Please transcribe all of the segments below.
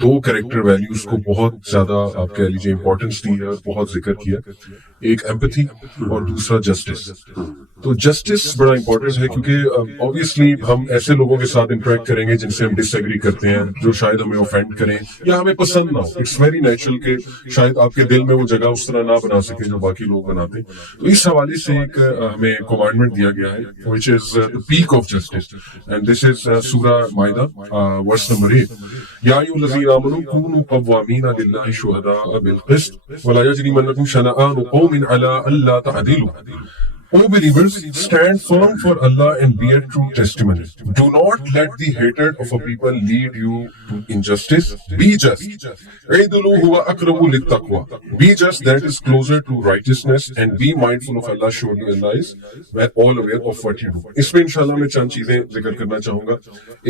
دو character values کو بہت زیادہ آپ کہہ لیجیے امپورٹنس دی ہے، بہت ذکر کیا، ایک ایمپتھی اور دوسرا جسٹس. تو جسٹس بڑا امپورٹنٹ ہے کیونکہ آبویسلی ہم ایسے لوگوں کے ساتھ انٹریکٹ کریں گے جن سے ہم ڈس ایگری کرتے ہیں، جو شاید ہمیں اوفینڈ کریں یا ہمیں پسند نہ ہو. اٹس ویری نیچرل کہ شاید آپ کے دل میں وہ جگہ اس طرح نہ بنا سکے جو باقی لوگ بناتے ہیں. تو اس حوالے سے ایک ہمیں کومانڈمنٹ دیا گیا ہے which is the peak of justice, and this is سورہ مائدہ verse number 8. یا ایھا الذین آمنوا کونوا قوامین للہ شہداء بالقسط ولا یجرمنکم شنآن قوم علی الا تعدلوا. O believers, stand firm for Allah and bear true testimony. Do not let the hatred of a people lead you to injustice. Be just. عِدْلُوا هُوَ أَقْرَبُ لِلتَّقْوَى. Be just, that is closer to righteousness, and be mindful of Allah. Surely Allah is all aware of what you do. اس میں انشاءاللہ میں چند چیزیں ذکر کرنا چاہوں گا.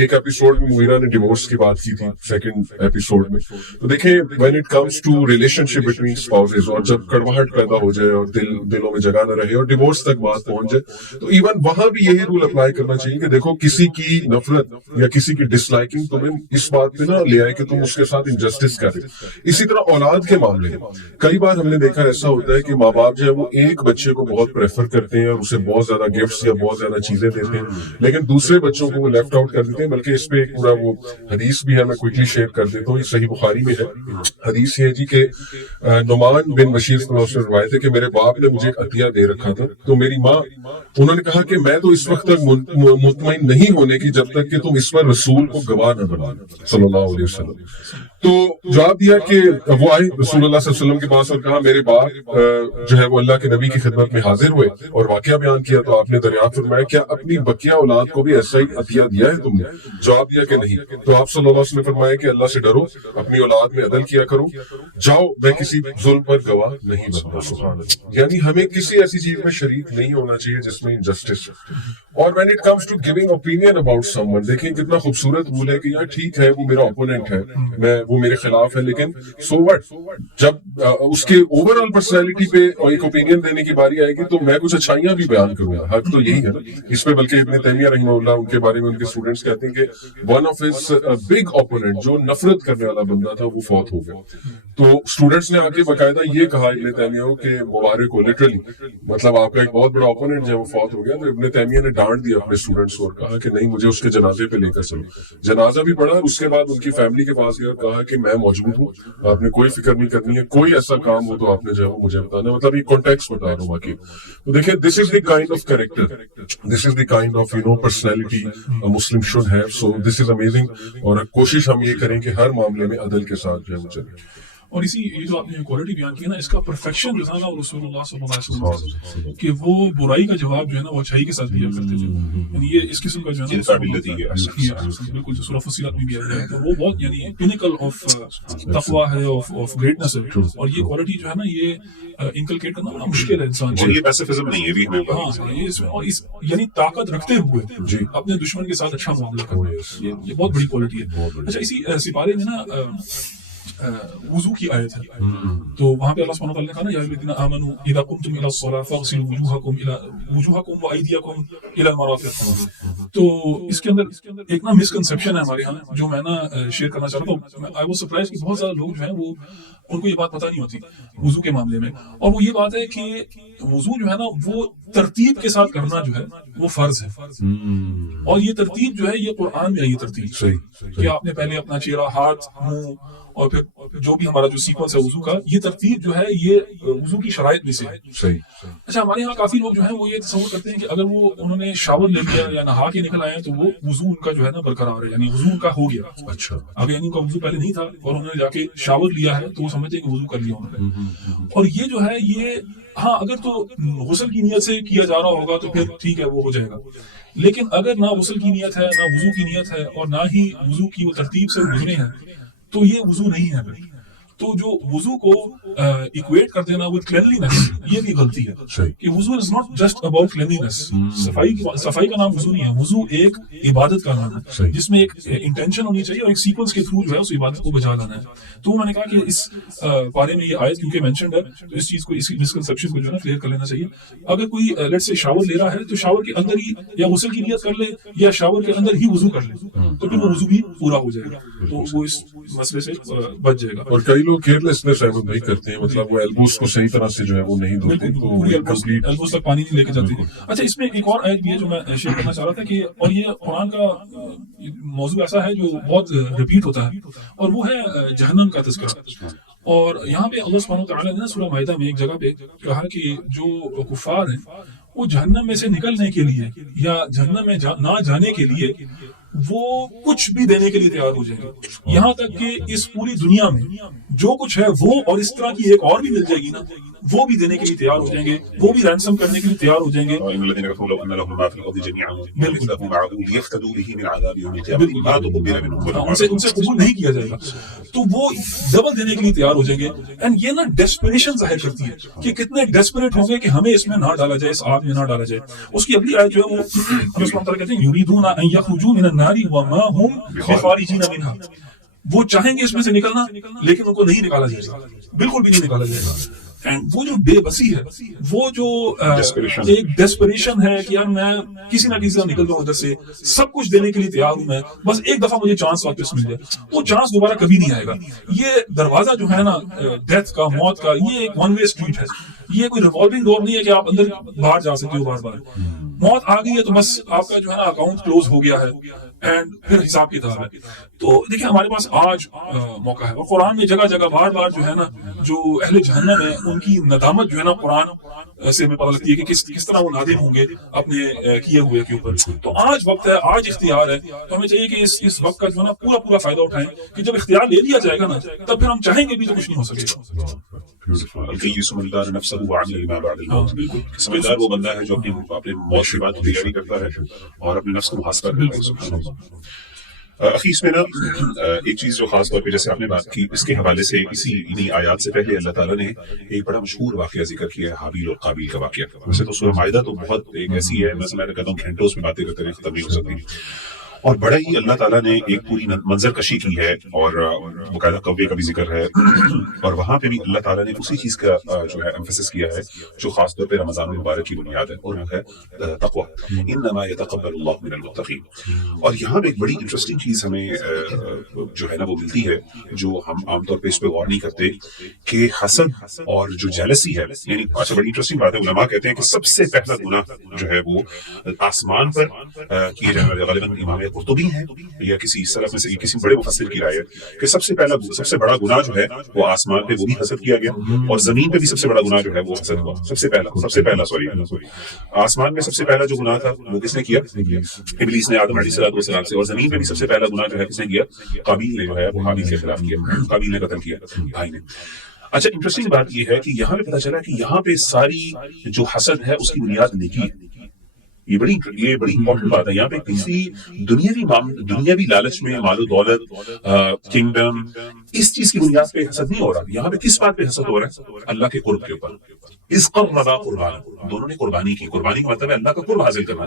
ایک ایپیسوڈ میں مغیرہ نے ڈیورس کی بات کی تھی، سیکنڈ ایپیسوڈ میں. تو دیکھیں when it comes to relationship between spouses، اور جب کڑواہٹ پیدا ہو جائے اور دلوں میں جگہ نہ رہے اور ڈیورس تک بات پہنچ جائے، تو ایون وہاں بھی یہی رول اپلائی کرنا چاہیے کہ دیکھو کسی کی نفرت یا کسی کی ڈس لائکنگ تمہیں اس بات پہ نہ لے آئے کہ تم اس کے ساتھ انجسٹس کرے. اسی طرح اولاد کے معاملے میں کئی بار ہم نے دیکھا ایسا ہوتا ہے کہ ماں باپ جو ہے وہ ایک بچے کو بہت پریفر کرتے ہیں اور اسے بہت زیادہ گفٹس یا بہت زیادہ چیزیں دیتے ہیں، لیکن دوسرے بچوں کو وہ لیفٹ آؤٹ کر دیتے ہیں. بلکہ اس پہ ایک پورا وہ حدیث بھی ہے، میں کوئکلی شیئر کر دیتا ہوں. یہ صحیح بخاری میں ہے. حدیث یہ ہے جی کہ نعمان بن بشیر صلی اللہ علیہ وسلم روایت ہے کہ میرے باپ نے مجھے ایک عطیہ دے رکھا تھا، تو میری ماں انہوں نے کہا کہ میں تو اس وقت تک مطمئن نہیں ہونے کی جب تک کہ تم اس پر رسول کو گواہ نہ بنا صلی اللہ علیہ وسلم. تو جواب دیا کہ وہ آئے رسول اللہ صلی اللہ علیہ وسلم کے پاس اور کہا میرے باپ جو ہے وہ اللہ کے نبی کی خدمت میں حاضر ہوئے اور واقعہ بیان کیا. تو آپ نے دریافت فرمایا کیا اپنی بقیہ اولاد کو بھی ایسا ہی عطیہ دیا ہے تم نے؟ جواب دیا کہ نہیں. تو آپ صلی اللہ علیہ وسلم نے فرمایا کہ اللہ سے ڈرو، اپنی اولاد میں عدل کیا کرو، جاؤ میں کسی ظلم پر گواہ نہیں بنتا. سبحان اللہ. یعنی ہمیں کسی ایسی چیز میں شریک نہیں ہونا چاہیے جس میں انجسٹس. اور when it comes to giving opinion about someone، دیکھیں کتنا خوبصورت رول ہے کہ یار ٹھیک ہے وہ میرا اوپوننٹ ہے، وہ میرے خلاف ہے، لیکن سو وٹ، جب اس کے اوور آل پرسنالٹی پہ ایک اوپینین دینے کی باری آئے گی تو میں کچھ اچھائیاں بھی بیان کروں گا. حق تو یہی ہے نا اس پہ. بلکہ ابن تیمیہ رحمہ اللہ ان کے بارے میں ان کے اسٹوڈنٹس کہتے ہیں کہ one of his big opponent, جو نفرت کرنے والا بندہ تھا، وہ فوت ہو گیا. تو اسٹوڈنٹس نے آ کے باقاعدہ یہ کہا ابن تیمیہ کو کہ مبارک ہو، لٹرلی مطلب آپ کا ایک بہت بڑا اوپوننٹ جو ہے وہ فوت ہو گیا. تو ابن تیمیہ نے ڈانٹ دیا اپنے اسٹوڈنٹس کو اور کہا کہ نہیں، مجھے اس کے جنازے پہ لے کر چلو. جنازہ بھی پڑھا، اس کے بعد ان کی فیملی کے پاس گیا اور کہا کہ میں موجود ہوں، آپ نے کوئی فکر نہیں کرنی ہے، کوئی ایسا کام ہو تو آپ نے جو ہے وہ مجھے بتانا ہے. مطلب یہ کانٹیکسٹ بتا رہا ہوں باقی. تو دیکھیں this is the kind of character, this is the kind of personality Muslim should have. So this is amazing. اور کوشش ہم یہ کریں کہ ہر معاملے میں عدل کے ساتھ جو ہے وہ چلے. اور اسی یہ جو آپ نے کوالٹی بیان کی نا، اس کا پرفیکشن جو تھا نا رسول اللہ صلی اللہ علیہ وسلم کہ وہ برائی کا جواب جو ہے نا وہ اچھائی کے ساتھ دیا کرتے تھے. یعنی یہ اس قسم کا جو ہے نا بالکل جو سورہ فصیلت میں بھی آیا ہے، تو وہ بہت یعنی پینیکل آف تقویٰ ہے، آف گریٹنس ہے. اور یہ کوالٹی جو ہے نا یہ انکلکیٹ کرنا بڑا مشکل ہے انسان کو. یہ پیسیفزم نہیں ہے بھی یعنی طاقت رکھتے ہوئے اپنے دشمن کے ساتھ اچھا معاملہ کرنا، یہ بہت بڑی کوالٹی ہے. اچھا، اسی سپارے میں نا وضو کی آیت ہے، تو وہاں پہ اللہ سبحانہ وتعالیٰ نے کہا نا یا الذین آمنوا اذا قمتم الى الصلاۃ فاغسلوا وجوہکم وایدیکم الى المرافق. تو اس کے اندر ایک نا مسکنسیپشن ہے ہمارے یہاں جو میں نا شیئر کرنا چاہ رہا ہوں. آئی واز سرپرائز کہ بہت زیادہ لوگ جو ہیں وہ ان کو یہ بات پتہ نہیں ہوتی وضو کے معاملے میں. اور وہ یہ بات ہے کہ وضو جو ہے نا وہ ترتیب کے ساتھ کرنا جو ہے وہ فرض ہے. اور یہ ترتیب جو ہے یہ قرآن میں ہے. یہ ترتیب کہ آپ نے پہلے اپنا چہرہ، ہاتھ، منہ اور پھر جو بھی ہمارا جو سیکوینس ہے وضو کا، یہ ترتیب جو ہے یہ وضو کی شرائط میں سے ہے. اچھا، ہمارے یہاں کافی لوگ جو ہیں وہ یہ تصور کرتے ہیں کہ اگر وہ انہوں نے شاور لے لیا یا نہا کے نکل آئے ہیں تو وہ وضو ان کا جو ہے نا برقرار ہے، یعنی وضو ان کا ہو گیا. اچھا، اب یعنی ان کا وضو پہلے نہیں تھا اور انہوں نے جا کے شاور لیا ہے تو وہ سمجھتے ہیں کہ وضو کر لیا انہوں نے. اور یہ جو ہے یہ ہاں اگر تو غسل کی نیت سے کیا جا رہا ہوگا تو پھر ٹھیک ہے وہ ہو جائے گا. لیکن اگر نہ غسل کی نیت ہے، نہ وضو کی نیت ہے، اور نہ ہی وضو کی وہ ترتیب سے گزرے ہیں، تو یہ وضو نہیں ہے. تو جو وضو کو اکویٹ کر دینا ود کلینلینس یہ بھی غلطی ہے صحیح. کہ وضو is not just about cleanliness. صفائی کا نام وضو نہیں ہے, وضو ایک عبادت کا نام ہے جس میں ایک انٹینشن ہونی چاہیے اور ایک سیکوینس کے تھرو جو ہے اس عبادت کو بجا لانا ہے. تو میں نے کہا کہ اس بارے میں یہ آیت کیونکہ مینشنڈ ہے تو اس چیز کو, اس مسکنسپشن کو جو ہے نا کلیئر کر لینا چاہیے. اگر کوئی لیٹ سے شاور لے رہا ہے تو شاور کے اندر ہی یا غسل کی نیت کر لے یا شاور کے اندر ہی وضو کر لے تو پھر وہ وضو بھی پورا ہو جائے گا, تو وہ اس مسئلے سے بچ جائے گا. اور کئی لوگ کیئرلیسنس احمد بھائی کرتے ہیں, مطلب وہ ایلبوز کو صحیح طرح سے جو ہے وہ نہیں دھوتے, تو ایلبوز تک پانی نہیں لے کے جاتے. اچھا اس میں ایک اور آیت بھی ہے جو میں شیئر کرنا چاہ رہا تھا کہ, اور یہ قرآن کا موضوع ایسا ہے جو بہت ریپیٹ ہوتا ہے اور وہ ہے جہنم کا تذکرہ. اور یہاں پہ اللہ سبحانہ وتعالیٰ نے سورہ مائدہ میں ایک جگہ پہ کہا کہ جو کفار ہیں وہ جہنم میں سے نکلنے کے لیے یا جہنم میں نہ جانے کے لیے وہ کچھ بھی دینے کے لیے تیار ہو جائیں گے, یہاں تک کہ اس پوری دنیا میں جو کچھ ہے وہ اور اس طرح کی ایک اور بھی مل جائے گی نا, وہ بھی دینے کے لیے تیار ہو جائیں گے, وہ بھی رینسم کرنے کے لیے تیار ہو جائیں گے. ان سے قبول نہیں کیا جائے گا تو وہ ڈبل دینے کے لیے تیار ہو جائیں گے. اینڈ یہ نا ڈیسپریشن ظاہر کرتی ہے کہ کتنے ڈیسپریٹ ہوں گے کہ ہمیں اس میں نہ ڈالا جائے, اس آگ میں نہ ڈالا جائے. اس کی اگلی آیت جو ہے وہ کہتے ہیں یریدون ان یخرجوا من النار وما هم بخارجین منها, وہ چاہیں گے اس میں سے نکلنا لیکن ان کو نہیں نکالا جائے گا, بالکل بھی نہیں نکالا جائے گا. اینڈ وہ جو بے بسی ہے, وہ جو ایک ڈیسپریشن ہے کہ یار میں کسی نہ کسی طرح نکل جاؤں ادھر سے, سب کچھ دینے کے لیے تیار ہوں میں, بس ایک دفعہ مجھے چانس واپس مل جائے, وہ چانس دوبارہ کبھی نہیں آئے گا. یہ دروازہ جو ہے نا ڈیتھ کا, موت کا, یہ ایک ون وے اسٹریٹ ہے, یہ کوئی ریوالونگ ڈور نہیں ہے کہ آپ اندر باہر جا سکتے ہو بار بار. موت آ گئی ہے تو بس آپ کا جو ہے نا اکاؤنٹ کلوز ہو گیا ہے اینڈ پھر حساب کتاب ہے. تو دیکھیں ہمارے پاس آج موقع ہے, اور قرآن میں جگہ جگہ بار بار جو ہے نا جو اہل جہنم ہے ان کی ندامت جو ہے نا قرآن سے ہمیں پتہ لگتی ہے کہ کس طرح وہ نادم ہوں گے اپنے کیے ہوئے کے اوپر. تو آج وقت ہے, آج اختیار ہے, تو ہمیں چاہیے کہ اس وقت کا جو ہے نا پورا فائدہ اٹھائیں کہ جب اختیار لے لیا جائے گا نا تب پھر ہم چاہیں گے بھی تو کچھ نہیں ہو سکے گا. سمجھدار نفسہ وعمل ما بعد الموت, سمجھدار وہ بندہ ہے جو اپنے موت کے بعد تیاری کرتا ہے اور اپنے نفس کو محاسبہ کرتا ہے. سبحان اللہ. اخی اس میں نا ایک چیز جو خاص طور پہ جیسے آپ نے بات کی اس کے حوالے سے انہی آیات سے پہلے اللہ تعالیٰ نے ایک بڑا مشہور واقعہ ذکر کیا ہے, حابیل اور قابیل کا واقعہ. ویسے تو سورہ مائدہ تو بہت ایک ایسی ہے, میں کہتا ہوں گھنٹوں اس میں باتیں کرتے رہے ختم نہیں ہو سکتی, اور بڑا ہی اللہ تعالیٰ نے ایک پوری منظر کشی کی ہے اور باقاعدہ کوے کا بھی ذکر ہے, اور وہاں پہ بھی اللہ تعالیٰ نے اسی چیز کا جو ہے ایمفیسس کیا ہے جو خاص طور پہ رمضان المبارک کی بنیاد ہے, اور وہ ہے تقویٰ. انما یتقبل اللہ من المتقین. اور یہاں پہ ایک بڑی انٹرسٹنگ چیز ہمیں جو ہے نا وہ ملتی ہے جو ہم عام طور پہ اس پہ غور نہیں کرتے کہ حسد اور جو جیلسی ہے, یعنی اچھا بڑی انٹرسٹنگ بات ہے, علماء کہتے ہیں کہ سب سے پہلا گناہ جو ہے وہ آسمان پر کیے جانے والے, غالباً امام قرطبی ہے یا کسی سلف میں سے کسی بڑے مفسر کی رائے ہے کہ سب سے بڑا گناہ جو ہے وہ آسمان پہ وہ بھی حسد کیا گیا, اور زمین پہ بھی سب سے بڑا گناہ جو ہے وہ حسد ہوا. سب سے پہلا آسمان میں سب سے پہلا جو گناہ تھا وہ کس نے کیا؟ ابلیس نے آدم علیہ السلام سے. اور زمین پہ بھی سب سے پہلا گناہ جو ہے کس نے کیا؟ قابیل نے جو ہے وہ حابیل کے خلاف کیا, قابیل نے قتل کیا بھائی نے. اچھا انٹرسٹنگ بات یہ ہے کہ یہاں پہ پتا چلا کہ یہاں پہ ساری جو حسد ہے اس کی بنیاد نیکی ہے. یہ بڑی امپورٹنٹ بات ہے. یہاں پہ کسی دنیاوی لالچ میں, مال و دولت, کنگڈم, اس چیز کی بنیاد پہ حسد نہیں ہو رہا. یہاں پہ کس بات پہ حسد ہو رہا ہے؟ اللہ کے قرب کے اوپر. اس قربا قربان, دونوں نے قربانی کی. قربانی کا مطلب ہے اللہ کا قرب حاصل کرنا.